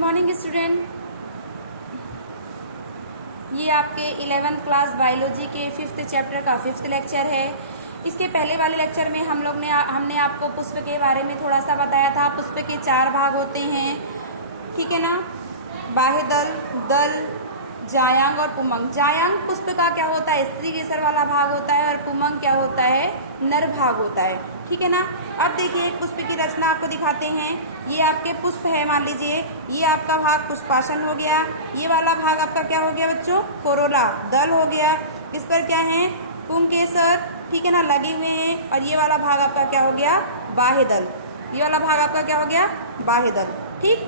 Morning student. ये आपके 11th class biology के 5th चैप्टर का 5th लेक्चर है। इसके पहले वाले लेक्चर में हमने आपको पुष्प के बारे में थोड़ा सा बताया था। पुष्प के 4 भाग होते हैं, ठीक है ना। बाह्य दल, दल, जायांग और पुमंग। जायांग पुष्प का क्या होता है, स्त्री केसर वाला भाग होता है, और पुमंग क्या होता है, नर भाग होता है, ठीक है ना। अब देखिए एक पुष्प की रचना आपको दिखाते हैं। ये आपके पुष्प है, मान लीजिए ये आपका भाग पुष्पासन हो गया, ये वाला भाग आपका क्या हो गया बच्चों, कोरोला, दल हो गया। इस पर क्या है, पुंकेसर, ठीक है ना, लगे हुए हैं। और ये वाला भाग आपका क्या हो गया, बाह्य दल। ये वाला भाग आपका क्या हो गया, बाह्य दल, ठीक।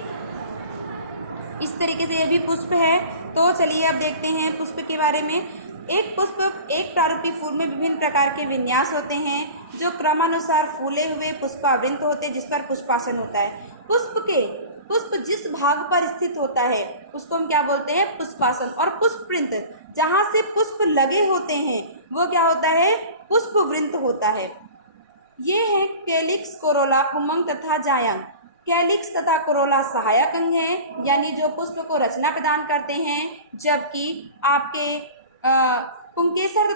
इस तरीके से ये भी पुष्प है। तो चलिए अब देखते हैं पुष्प के बारे में। एक पुष्प, एक प्रारूपी फूल में विभिन्न प्रकार के विन्यास होते हैं जो क्रमानुसार फूले हुए पुष्पावृंत होते हैं, जिस पर पुष्पासन होता है। पुष्प जिस भाग पर स्थित होता है उसको हम क्या बोलते हैं, पुष्पासन। और पुष्पवृंत, जहां से पुष्प लगे होते हैं वो क्या होता है, पुष्पवृंत होता है। ये है कैलिक्स, कोरोला, पुमंग तथा जायांग। कैलिक्स तथा कोरोला सहायक अंग है, यानी जो पुष्प को रचना प्रदान करते हैं, जबकि आपके पुंकेसर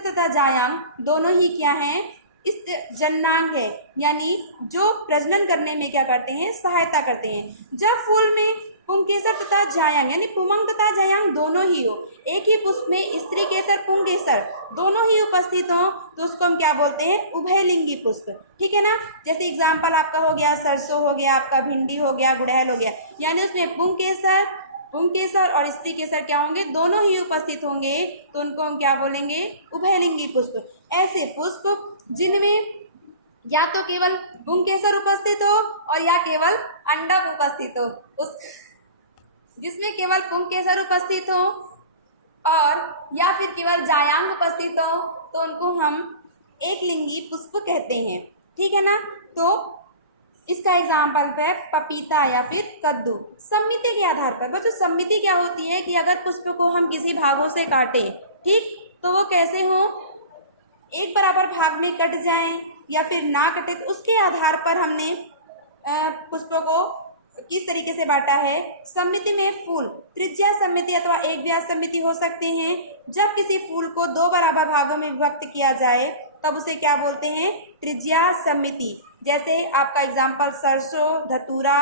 तथा जायांग दोनों ही क्या हैं, इस जननांग है, यानी जो प्रजनन करने में क्या करते हैं, सहायता करते हैं। जब फूल में पुंकेसर तथा जायांग यानी पुमंग तथा जायांग दोनों ही हो, एक ही पुष्प में स्त्री केसर पुंकेसर दोनों ही उपस्थित हो, तो उसको हम क्या बोलते हैं, उभयलिंगी पुष्प, ठीक है ना। जैसे एग्जाम्पल आपका हो गया सरसों हो गया, आपका भिंडी हो गया, गुड़हल हो गया, यानी उसमें पुंकेसर और स्त्री केसर क्या होंगे, दोनों ही उपस्थित होंगे, तो उनको हम क्या बोलेंगे, उभयलिंगी पुष्प। ऐसे पुष्प जिनमें या तो केवल पुंकेसर उपस्थित हो और या केवल अंडक उपस्थित हो, उस जिसमें केवल पुंकेसर उपस्थित हो और या फिर केवल जायांग उपस्थित हो, तो उनको हम एक लिंगी पुष्प कहते हैं, ठीक है ना। तो इसका एग्जाम्पल है पपीता या फिर कद्दू। सम्मिति के आधार पर बच्चों, सम्मिति क्या होती है कि अगर पुष्प को हम किसी भागों से काटें, ठीक, तो वो कैसे हो, एक बराबर भाग में कट जाएं या फिर ना कटे, तो उसके आधार पर हमने पुष्पों को किस तरीके से बांटा है। सम्मिति में फूल त्रिज्या सम्मिति अथवा एक व्यास सम्मिति हो सकते हैं। जब किसी फूल को 2 बराबर भागों में विभक्त किया जाए तब उसे क्या बोलते हैं, त्रिज्या सम्मिति। जैसे आपका एग्जाम्पल सरसों, धतूरा,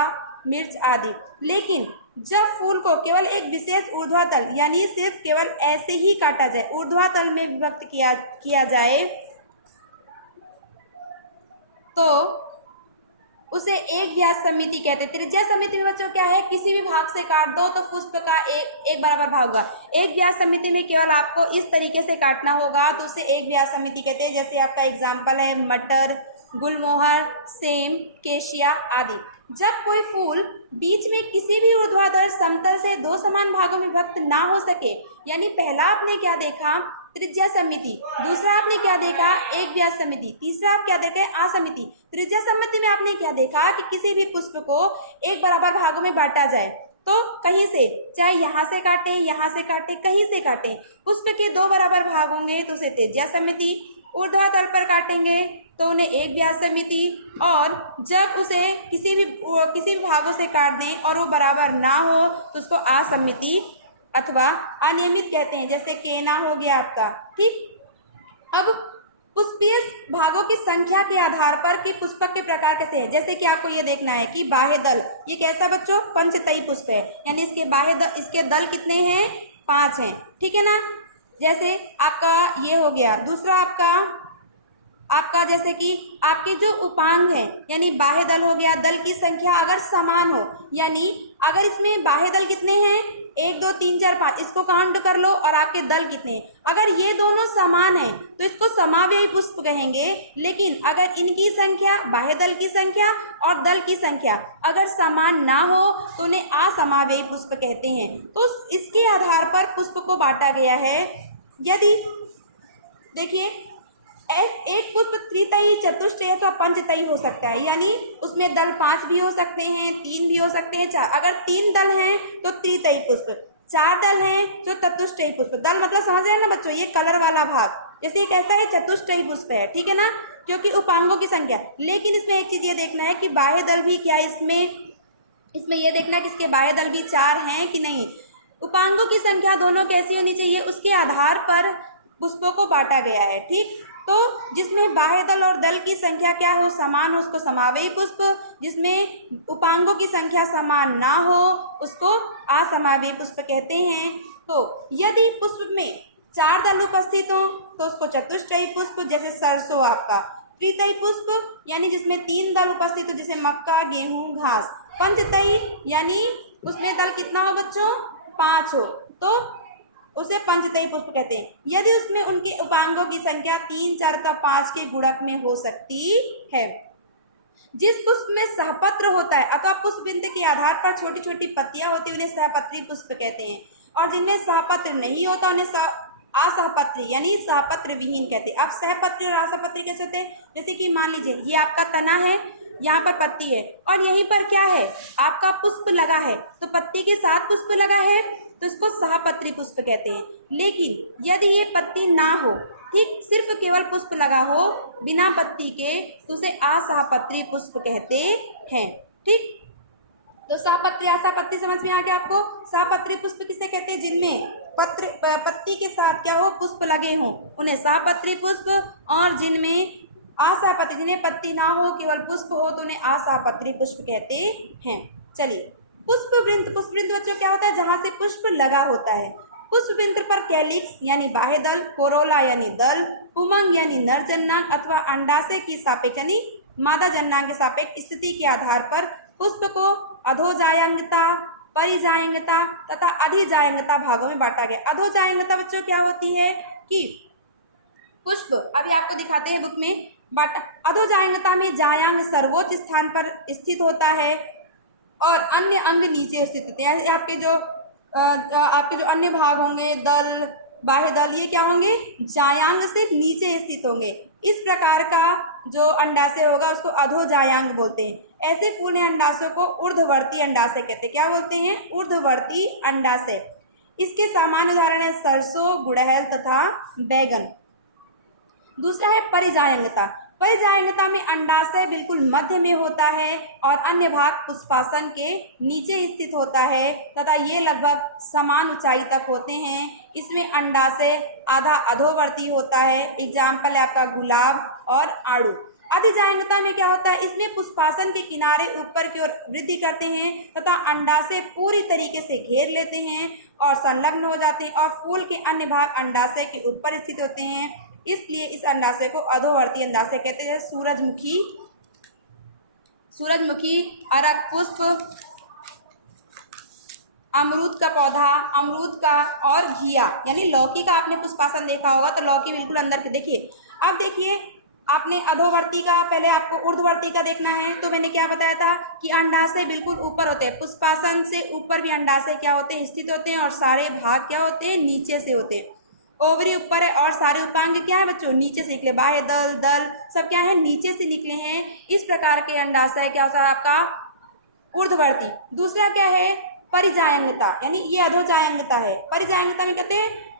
मिर्च आदि। लेकिन जब फूल को केवल एक विशेष ऊर्ध्वातल यानी सिर्फ केवल ऐसे ही काटा जाए, ऊर्ध्वातल में विभक्त किया जाए, तो उसे एक व्यास सम्मिति कहते हैं। त्रिज्या सम्मिति में बच्चों क्या है, किसी भी भाग से काट दो तो पुष्प का एक बराबर भाग होगा। एक व्यास सम्मिति में केवल आपको इस तरीके से काटना होगा, तो उसे एक व्यास सम्मिति कहते हैं। जैसे आपका एग्जाम्पल है मटर, गुलमोहर, सेम, केशिया आदि। जब कोई फूल बीच में किसी भी ऊर्ध्वाधर समतल से 2 समान भागों में विभक्त ना हो सके, यानी पहला आपने क्या देखा, त्रिज्या सम्मिति, दूसरा आपने क्या देखा, एक व्यास सम्मिति, तीसरा आप क्या देखे, असम्मिति। त्रिज्या सम्मिति में आपने क्या देखा कि किसी भी पुष्प को एक बराबर भागों में बांटा जाए, तो कहीं से, चाहे यहाँ से काटे, यहाँ से काटे, कहीं से काटे, पुष्प के 2 बराबर भाग होंगे तो उसे त्रिज्या सम्मिति, ऊर्ध्वाधर पर काटेंगे तो उन्हें एक व्यास सम्मिति, और जब उसे किसी भी भागों से काट दें और वो बराबर ना हो तो उसको असम्मिति अथवा अनियमित कहते हैं। जैसे केना हो गया आपका, ठीक। अब पुष्पीय भागों की संख्या के आधार पर कि पुष्पक के प्रकार कैसे हैं, जैसे कि आपको ये देखना है कि बाह्य दल, ये कैसा बच्चों, पंचतई पुष्प है, यानी इसके बाह्य दल, इसके दल कितने हैं, 5 हैं, ठीक है ना। जैसे आपका ये हो गया। दूसरा आपका जैसे कि आपके जो उपांग है, यानी बाह्य दल हो गया, दल की संख्या अगर समान हो, यानी अगर इसमें बाह्य दल कितने हैं, 1 2 3 4 5, इसको काउंट कर लो, और आपके दल कितने हैं, अगर ये दोनों समान हैं तो इसको समावयवी पुष्प कहेंगे। लेकिन अगर इनकी संख्या, बाह्य दल की संख्या और दल की संख्या अगर समान ना हो तो उन्हें असमावयवी पुष्प कहते हैं। तो इसके आधार पर पुष्प को बांटा गया है। यदि देखिए एक पुष्प त्रितई, चतुष्टयी अथवा पंचतई हो सकता है, यानी उसमें दल 5 भी हो सकते हैं, 3 भी हो सकते हैं, 4। अगर 3 दल हैं तो त्रितई पुष्प, 4 दल हैं तो चतुष्टयी पुष्प। दल मतलब समझ रहे हैं ना बच्चों, ये कलर वाला भाग, जैसे ये कैसा है, चतुष्टयी पुष्प है, ठीक है ना, क्योंकि उपांगों की संख्या। लेकिन इसमें एक चीज ये देखना है कि बाह्य दल भी क्या इसमें इसमें ये देखना कि इसके बाह्य दल भी 4 हैं कि नहीं। उपांगों की संख्या दोनों कैसी होनी चाहिए, उसके आधार पर पुष्पों को बांटा गया है। ठीक, तो जिसमें बाह्य दल और दल की संख्या क्या हो, समान हो, उसको समावेयी पुष्प। जिसमें उपांगों की संख्या समान ना हो उसको असमावेयी पुष्प कहते हैं। तो यदि पुष्प में 4 दल उपस्थित हो तो उसको चतुष्टयी पुष्प, जैसे सरसों आपका। त्रितयी पुष्प यानी जिसमें 3 दल उपस्थित हो, जैसे मक्का, गेहूं, घास। पंचतयी यानी उसमें दल कितना हो बच्चों, 5 हो, तो उसे पंचतयी पुष्प कहते हैं। यदि उसमें उनके उपांगों की संख्या 3, 4 का 5 के गुणक में हो सकती है। जिस पुष्प में सहपत्र होता है अथवा पुष्पबिंद के आधार पर छोटी छोटी पत्तियां होती है उन्हें सहपत्री पुष्प कहते हैं। और जिनमें सहपत्र नहीं होता उन्हें असहपत्री यानी सहपत्र विहीन कहते हैं। अब सहपत्री और असहपत्री कैसे होते हैं, जैसे कि मान लीजिए ये आपका तना है, यहाँ पर पत्ती है और यहीं पर क्या है, आपका पुष्प लगा है, तो पत्ती के साथ पुष्प लगा है तो इसको सहपत्री पुष्प कहते हैं। लेकिन यदि ये पत्ती ना हो, ठीक, सिर्फ केवल पुष्प लगा हो बिना पत्ती के, तो उसे असहपत्री पुष्प कहते हैं। ठीक, तो सहपत्री असहपत्री समझ में आ गया आपको। सहपत्री पुष्प किसे कहते हैं, जिनमें पत्ती के साथ क्या हो, पुष्प लगे हों, उन्हें सहपत्री पुष्प। और जिनमें असहपत्री, जिन्हें पत्ती ना हो केवल पुष्प हो, तो उन्हें असहपत्री पुष्प कहते हैं। चलिए, पुष्पवृंत। पुष्पवृंत बच्चों क्या होता है, जहां से पुष्प लगा होता है। पुष्पवृंत पर कैलिक्स यानी बाह्य दल, कोरोला यानी दल, पुमंग यानी नर जन्नांग अथवा अंडाशय की सापेक्ष यानी मादा जन्नांग के सापेक्ष स्थिति के आधार पर पुष्प को अधोजायंगता, परिजायंगता तथा अधिजायंगता भागों में बांटा गया। अधोजायंगता बच्चों क्या होती है कि पुष्प, अभी आपको दिखाते हैं बुक में, बट अधोजायंगता में जायांग सर्वोच्च स्थान पर स्थित होता है और अन्य अंग नीचे स्थित होते हैं। आपके जो अन्य भाग होंगे, दल, बाह्य दल, ये क्या होंगे, जायांग से नीचे स्थित होंगे। इस प्रकार का जो अंडाशय होगा उसको अधोजायांग बोलते हैं। ऐसे फूल हैं अंडाशय को ऊर्ध्ववर्ती अंडाशय कहते हैं। क्या बोलते हैं, ऊर्ध्ववर्ती अंडाशय। इसके सामान्य उदाहरण है सरसों, गुड़हल तथा बैगन। दूसरा है परिजायंगता। परिजायंगता में अंडाशय बिल्कुल मध्य में होता है और अन्य भाग पुष्पासन के नीचे स्थित होता है तथा ये लगभग समान ऊंचाई तक होते हैं। इसमें अंडाशय आधा अधोवर्ती होता है। एग्जाम्पल है आपका गुलाब और आड़ू। अधिजायंगता में क्या होता है, इसमें पुष्पासन के किनारे ऊपर की ओर वृद्धि करते हैं तथा अंडाशय पूरी तरीके से घेर लेते हैं और संलग्न हो जाते हैं और फूल के अन्य भाग अंडाशय के ऊपर स्थित होते हैं। इसलिए इस अंडाशय को अधोवर्ती अंडाशय कहते हैं। सूरजमुखी, अरक पुष्प, अमरूद का पौधा, अमरूद का, और घिया यानी लौकी का आपने पुष्पासन देखा होगा, तो लौकी बिल्कुल अंदर के। देखिए, अब देखिए, आपने अधोवर्ती का, पहले आपको ऊर्ध्ववर्ती का देखना है। तो मैंने क्या बताया था कि अंडाशय बिल्कुल ऊपर होते हैं, पुष्पासन से ऊपर भी अंडाशय क्या होते हैं, स्थित होते हैं और सारे भाग क्या होते हैं, नीचे से होते हैं। ओवरी ऊपर है और सारे उपांग क्या है बच्चों, नीचे से निकले। बाह्य दल सब क्या है, नीचे से निकले हैं। इस प्रकार के अंडाशय क्या होता है आपका, ऊर्ध्ववर्ती। दूसरा क्या है, परिजायंगता, यानी ये अधोजायंगता है। परिजायंगता में कहते हैं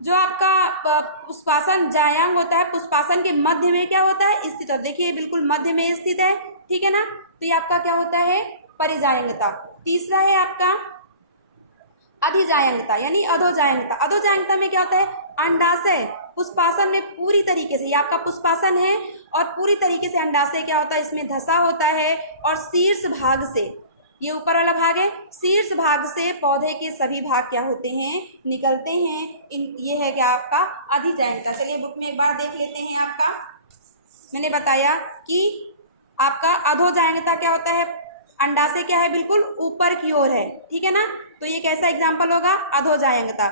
जो आपका पुष्पासन जायांग होता है, पुष्पासन के मध्य में क्या होता है, स्थित होता है। देखिए बिल्कुल मध्य में स्थित है, ठीक है ना। तो ये आपका क्या होता है, परिजायंगता। तीसरा है आपका अधिजायंगता यानी अधोजायंगता। अधोजायंगता में क्या होता है, अंडाशय पुष्पासन में पूरी तरीके से, ये आपका पुष्पासन है और पूरी तरीके से अंडाशय क्या होता है, इसमें धसा होता है और शीर्ष भाग से, ये ऊपर वाला भाग है, शीर्ष भाग से पौधे के सभी भाग क्या होते हैं, निकलते हैं। ये है क्या आपका अधिजायंगता। चलिए बुक में एक बार देख लेते हैं। आपका मैंने बताया कि आपका अधोजायंगता क्या होता है, अंडाशय क्या है, बिल्कुल ऊपर की ओर है, ठीक है ना। तो ये कैसा एग्जाम्पल होगा, अधोजायंगता।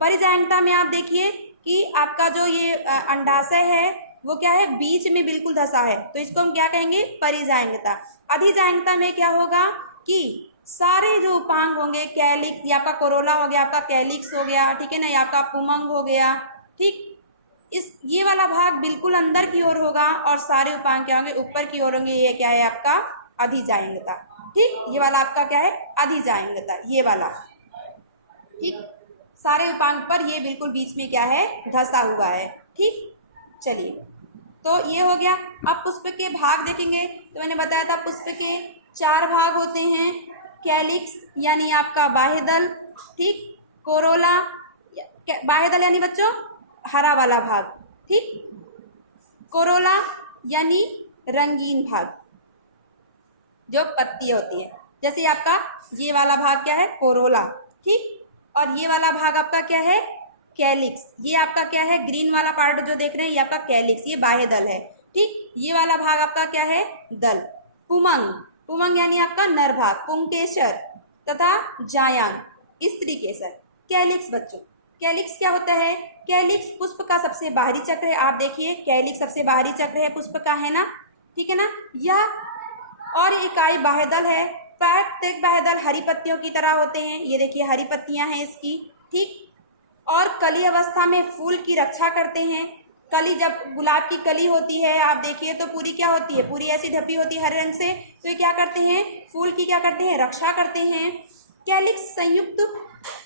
परिजायंगता में आप देखिए कि आपका जो ये अंडाशय है वो क्या है, बीच में बिल्कुल धसा है, तो इसको हम क्या कहेंगे, परिजायंगता। अधिजायंगता में क्या होगा कि सारे जो उपांग होंगे, कैलिक्स, या आपका कोरोला हो गया, आपका कैलिक्स हो गया, ठीक है ना, या आपका पुमंग हो गया, ठीक, ये वाला भाग बिल्कुल अंदर की ओर होगा और सारे उपांग क्या होंगे, ऊपर की ओर होंगे। ये क्या है आपका अधिजायंगता, ठीक। ये वाला आपका क्या है, अधिजायंगता, ये वाला, ठीक। सारे उपांग पर ये बिल्कुल बीच में क्या है, धसा हुआ है, ठीक। चलिए, तो ये हो गया। अब पुष्प के भाग देखेंगे। तो मैंने बताया था पुष्प के 4 भाग होते हैं, कैलिक्स यानी आपका बाह्यदल, ठीक। कोरोला, बाह्यदल यानी बच्चों हरा वाला भाग, ठीक। कोरोला यानी रंगीन भाग, जो पत्ती होती है। जैसे आपका ये वाला भाग क्या है, कोरोला, ठीक। और ये वाला भाग आपका क्या है, कैलिक्स। ये आपका क्या है, ग्रीन वाला पार्ट जो देख रहे हैं ये आपका कैलिक्स, ये बाह्यदल है, ठीक। ये वाला भाग आपका क्या है, दल। पुमंग, पुमंग यानी आपका नर भाग, पुंकेसर तथा जायांग, स्त्रीकेसर। कैलिक्स बच्चों, कैलिक्स क्या होता है, कैलिक्स पुष्प का सबसे बाहरी चक्र है। आप देखिए कैलिक्स सबसे बाहरी चक्र है पुष्प का, है ना, ठीक है ना। यह और इकाई बाह्यदल है। प्रत्येक बाह्यदल हरी पत्तियों की तरह होते हैं, ये देखिए हरी पत्तियां हैं इसकी, ठीक। और कली अवस्था में फूल की रक्षा करते हैं। कली, जब गुलाब की कली होती है आप देखिए तो पूरी क्या होती है, पूरी ऐसी ढपी होती है हरे रंग से, तो ये क्या करते हैं, फूल की क्या करते हैं, रक्षा करते हैं। कैलिक्स संयुक्त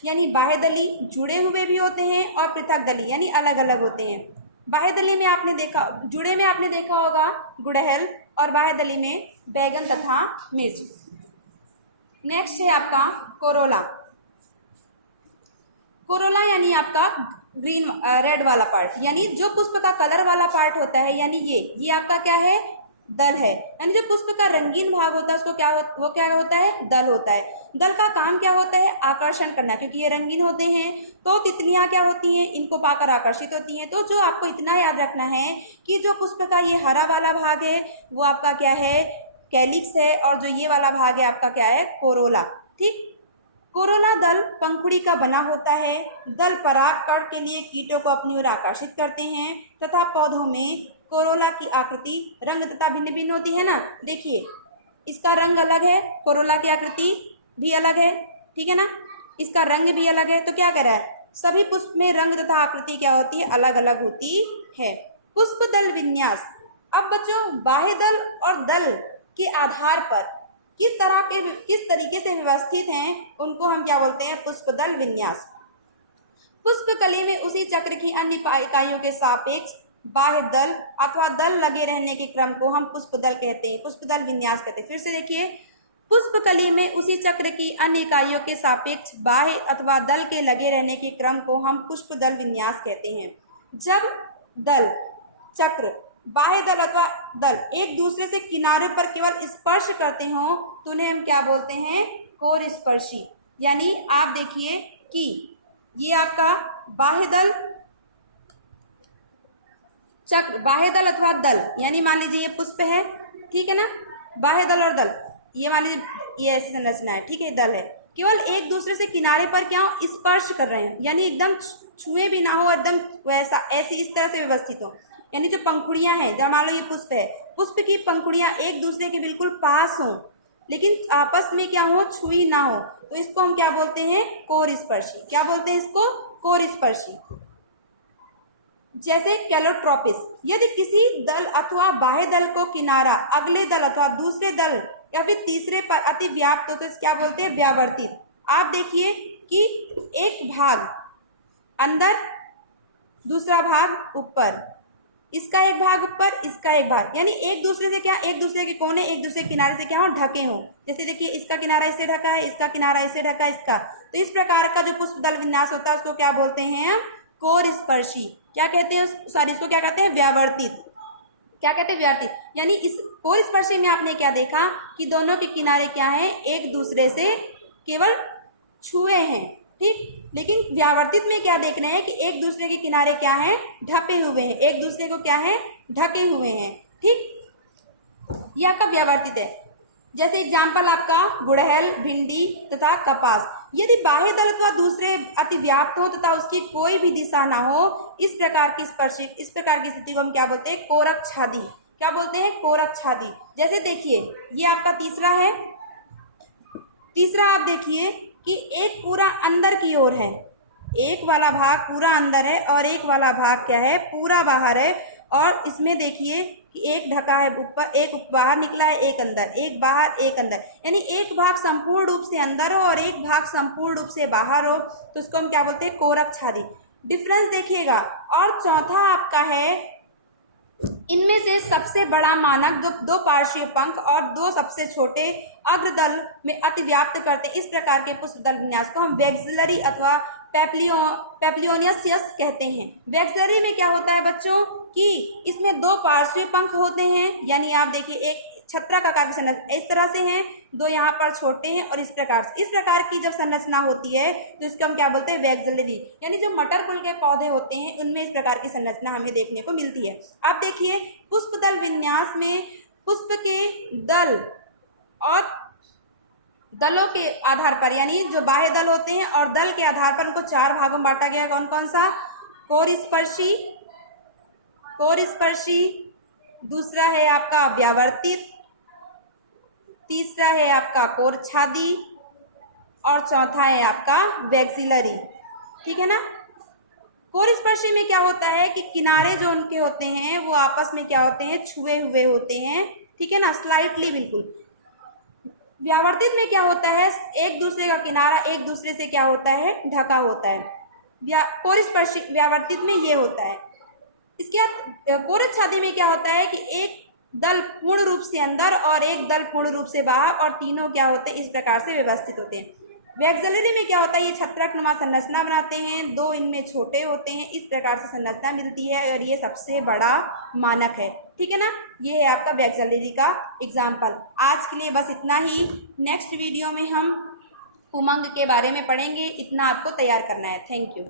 यानी बाह्यदली जुड़े हुए भी होते हैं और पृथक दली यानी अलग अलग होते हैं। बाह्यदली में आपने देखा, जुड़े में आपने देखा होगा गुड़हल, और बाह्यदली में बैगन तथा मिर्च। नेक्स्ट है आपका कोरोला। कोरोला यानी आपका ग्रीन रेड वाला पार्ट, यानी जो पुष्प का कलर वाला पार्ट होता है, यानी ये आपका क्या है, दल है। यानी जो पुष्प का रंगीन भाग होता है उसको वो क्या होता है, दल होता है। दल का काम क्या होता है, आकर्षण करना, क्योंकि ये रंगीन होते हैं तो तितलियां क्या होती हैं, इनको पाकर आकर्षित होती हैं। तो जो आपको इतना याद रखना है कि जो पुष्प का ये हरा वाला भाग है वो आपका क्या है, कैलिक्स है, और जो ये वाला भाग है आपका क्या है, कोरोला, ठीक। कोरोला दल पंखुड़ी का बना होता है। दल परागकण के लिए कीटों को अपनी ओर आकर्षित करते हैं तथा पौधों में कोरोला की आकृति रंग तथा भिन्न भिन्न होती है ना। देखिए इसका रंग अलग है, कोरोला की आकृति भी अलग है, ठीक है ना, इसका रंग भी अलग है। तो क्या कह रहा है, सभी पुष्प में रंग तथा आकृति क्या होती है, अलग अलग होती है। पुष्प दल विन्यास। अब बच्चों बाह्य दल और दल के आधार पर किस तरीके से व्यवस्थित हैं उनको हम क्या बोलते हैं, पुष्पदल विन्यास। पुष्प कली में उसी चक्र की अन्य इकाइयों के सापेक्ष बाह्य दल अथवा दल लगे रहने के क्रम को हम पुष्पदल कहते हैं, पुष्पदल विन्यास कहते हैं। फिर से देखिए, पुष्प कली में उसी चक्र की अन्य इकाइयों के सापेक्ष बाह्य अथवा दल के लगे रहने के क्रम को हम पुष्पदल विन्यास कहते हैं। जब दल, चक्र, बाह्य दल अथवा दल एक दूसरे से किनारे पर केवल स्पर्श करते हो तो उन्हें हम क्या बोलते हैं, कोर स्पर्शी। यानी आप देखिए कि ये आपका बाह्य दल, चक्र, बाह्य दल अथवा दल, यानी मान लीजिए ये पुष्प है, ठीक है ना, बाह्य दल और दल, ये मान लीजिए ये ऐसी संरचना है, ठीक है, दल है, केवल एक दूसरे से किनारे पर क्या हो, स्पर्श कर रहे हैं, यानी एकदम छुए भी ना हो, एकदम वैसा ऐसी इस तरह से व्यवस्थित हो। यानी जो पंखुड़ियां हैं, जब मान लो ये पुष्प है, पुष्प की पंखुड़ियां एक दूसरे के बिल्कुल पास हो लेकिन आपस में क्या हो, छुई ना हो, तो इसको हम क्या बोलते हैं, कोर स्पर्शी। क्या बोलते हैं इसको, कोर स्पर्शी। जैसे कैलोट्रोपिस, यदि किसी दल अथवा बाह्य दल को किनारा अगले दल अथवा दूसरे दल या फिर तीसरे पर अति व्याप्त हो तो क्या बोलते हैं, व्यावर्तित। आप देखिए कि एक भाग अंदर, दूसरा भाग ऊपर, इसका एक भाग ऊपर, इसका एक भाग, यानी एक दूसरे से क्या, एक दूसरे के कोने एक दूसरे के किनारे से क्या हो, ढके हो। जैसे देखिए इसका किनारा इससे ढका है, इसका किनारा इससे ढका है, इसका, तो इस प्रकार का जो पुष्प दल विन्यास होता है उसको क्या बोलते हैं हम, कोर स्पर्शी। क्या कहते हैं, सॉरी, इसको क्या कहते हैं, व्यावर्तित। क्या कहते हैं, व्यावर्तित। यानी इस कोर स्पर्शी में आपने क्या देखा कि दोनों के किनारे क्या है, एक दूसरे से केवल छुए हैं, ठीक। लेकिन व्यावर्तित में क्या देखना है कि एक दूसरे के किनारे क्या है, ढपे हुए हैं, एक दूसरे को क्या है, ढके हुए हैं, ठीक। ये आपका व्यावर्तित है। जैसे एग्जाम्पल आपका गुड़हल, भिंडी तथा कपास। यदि बाह्य दल अथवा दूसरे अति व्याप्त हो तथा उसकी कोई भी दिशा ना हो, इस प्रकार की स्थिति को हम क्या बोलते हैं, कोरकछादी। क्या बोलते हैं, कोरकछादी। जैसे देखिए ये आपका तीसरा है, तीसरा आप देखिए कि एक पूरा अंदर की ओर है, एक वाला भाग पूरा अंदर है और एक वाला भाग क्या है, पूरा बाहर है। और इसमें देखिए कि एक ढका है ऊपर, एक बाहर निकला है, एक अंदर, एक बाहर, एक अंदर, यानी एक भाग संपूर्ण रूप से अंदर हो और एक भाग संपूर्ण रूप से बाहर हो, तो उसको हम क्या बोलते हैं, कोरकछादी। डिफरेंस देखिएगा। और चौथा आपका है इनमें से सबसे बड़ा मानक जो दो पार्श्वीय पंख और दो सबसे छोटे अग्रदल में अतिव्याप्त करते हैं। इस प्रकार के पुष्पदल विन्यास को हम वैक्सिलरी अथवा पेप्लियोनियस कहते हैं। वैक्सिलरी में क्या होता है बच्चों कि इसमें दो पार्श्वीय पंख होते हैं, यानी आप देखिए एक छत्रा आकार की संरचना इस तरह से है, दो यहाँ पर छोटे हैं और इस प्रकार की जब संरचना होती है तो इसको हम क्या बोलते हैं, वैक्सिलरी। यानी जो मटर कुल के पौधे होते हैं उनमें इस प्रकार की संरचना हमें देखने को मिलती है। आप देखिए पुष्पदल विन्यास में पुष्प के दल और दलों के आधार पर, यानी जो बाह्य दल होते हैं और दल के आधार पर उनको चार भागों में बांटा गया। कौन कौन सा? कोरस्पर्शी, दूसरा है आपका व्यावर्तित, तीसरा है आपका कोरछादी और चौथा है आपका वैक्सिलरी। ठीक है ना। कोरस्पर्शी में क्या होता है कि किनारे जो उनके होते हैं वो आपस में क्या होते हैं, छुए हुए होते हैं। ठीक है ना, स्लाइटली बिल्कुल। व्यावर्तित में क्या होता है, एक दूसरे का किनारा एक दूसरे से क्या होता है, ढका होता है। कोरस्पर्शी व्यावर्तित में ये होता है। इसके बाद कोरछादी में क्या होता है कि एक दल पूर्ण रूप से अंदर और एक दल पूर्ण रूप से बाहर और तीनों क्या होते हैं, इस प्रकार से व्यवस्थित होते हैं। वैक्सिलरी में क्या होता है, ये छत्रकनुमा संरचना बनाते हैं, दो इनमें छोटे होते हैं, इस प्रकार से संरचना मिलती है और ये सबसे बड़ा मानक है। ठीक है ना, ये है आपका वैक्सिलरी का एग्जाम्पल। आज के लिए बस इतना ही। नेक्स्ट वीडियो में हम उमंग के बारे में पढ़ेंगे। इतना आपको तैयार करना है। Thank you.